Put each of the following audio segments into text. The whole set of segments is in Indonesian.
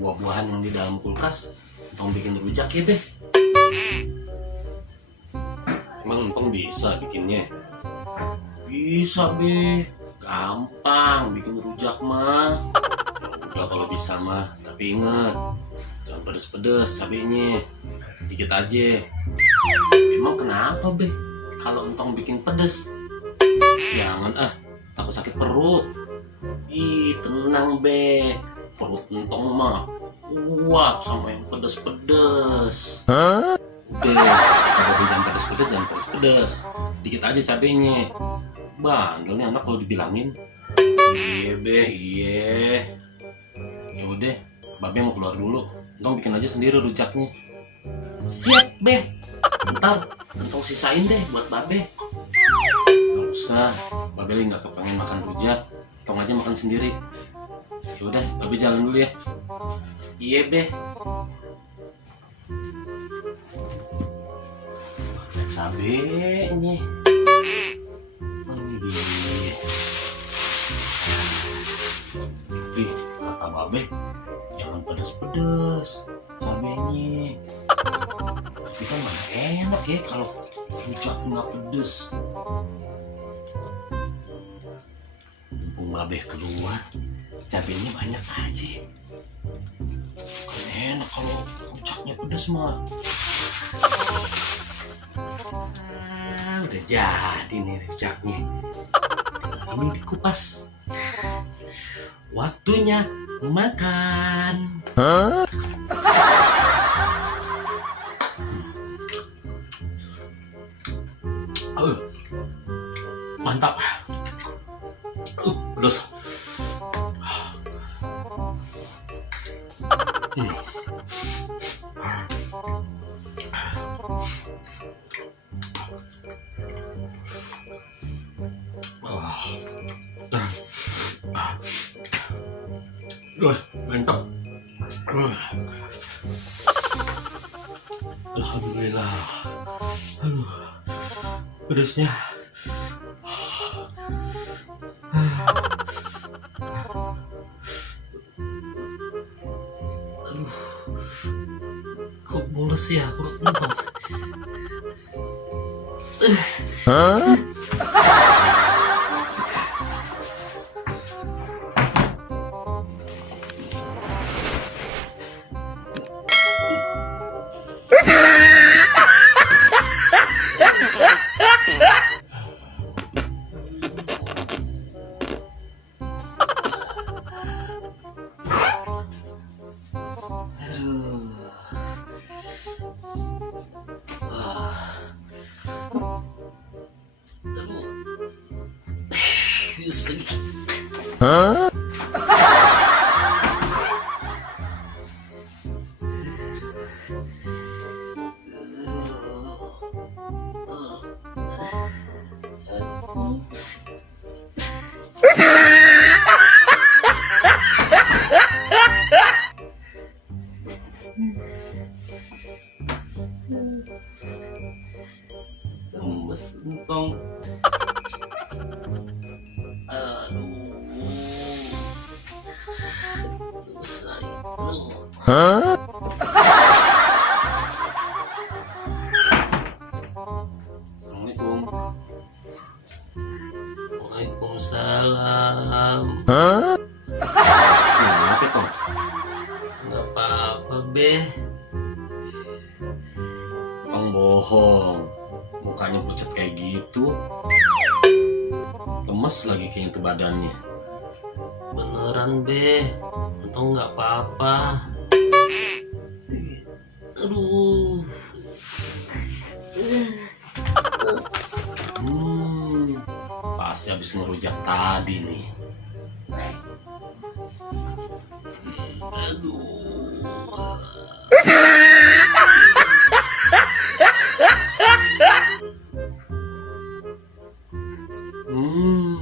buah-buahan yang di dalam kulkas. Entong bikin rujak ya, Be. Emang Entong bisa bikinnya? Bisa, Be. Gampang bikin rujak mah. Ya udah kalau bisa mah, tapi ingat jangan pedes-pedes cabenya. Dikit aja. Emang kenapa, Be? Kalau Entong bikin pedes? Jangan takut sakit perut. Ih, tenang, Be. Perut Entong mah kuat sama yang pedes-pedes. Udah, kalau jangan pedes-pedes, jangan pedes-pedes. Dikit aja cabenya. Bandel nih anak kalau dibilangin. Iya, Be, iya. Ya udah, Babe mau keluar dulu. Entong bikin aja sendiri rujaknya. Siap, Be. Ntar Entong sisain deh buat Babe. Gak usah, Babe lagi gak kepengen makan rujak. Entong aja makan sendiri. Ya udah, Babe jalan dulu ya. Iya, Be. Pakai cabenya. Ini dia. Ih, kata Babe, jangan pedas-pedas cabenya. Tapi kan mana enak ya kalau rujak nggak pedes. Mumpung Babe keluar, cabenya banyak aja. Kan enak kalau rujaknya pedes mah. Udah jadi nih rujaknya. Tinggal ini dikupas. Waktunya makan. Mantap. Pedas. Mantap. Alhamdulillah. Aduh, pedasnya. Aduh, kok mules ya perut Entong. Lemes Entong. Aduh. Assalamualaikum. Waalaikumsalam. Kenapa Tong? Nggak apa-apa, Be. Tong bohong. Mukanya pucat kayak gitu. Lemes lagi kayaknya tuh badannya. Beneran, Be. Entong nggak apa-apa. Aduh. Pasti habis ngerujak tadi nih. Aduh.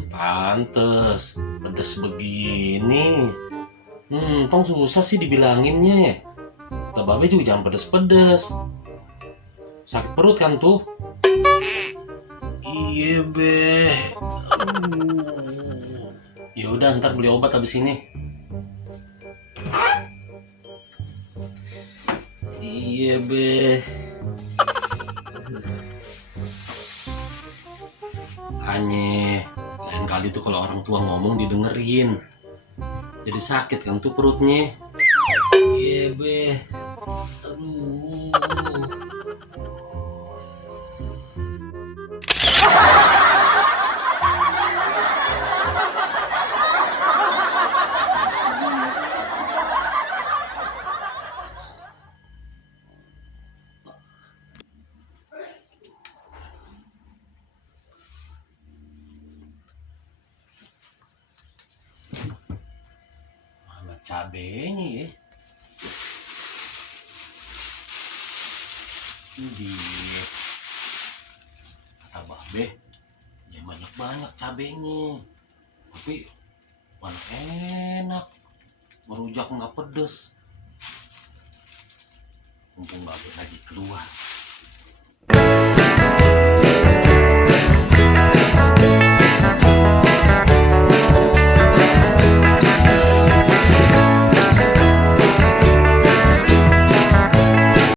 Pantes pedes begini. Tong susah sih dibilanginnya. Kata Babe juga jangan pedes-pedes. Sakit perut kan tuh. Iya, Be. Ya udah, ntar beli obat habis ini. Iya be. Makanya lain kali tuh kalau orang tua ngomong didengerin. Jadi sakit kan tuh perutnya. Iya be. Aduh. Mana cabenya ya? Ini kata babe, ya banyak cabenya. Tapi mana enak, merujak nggak pedes. Mumpung babe lagi keluar.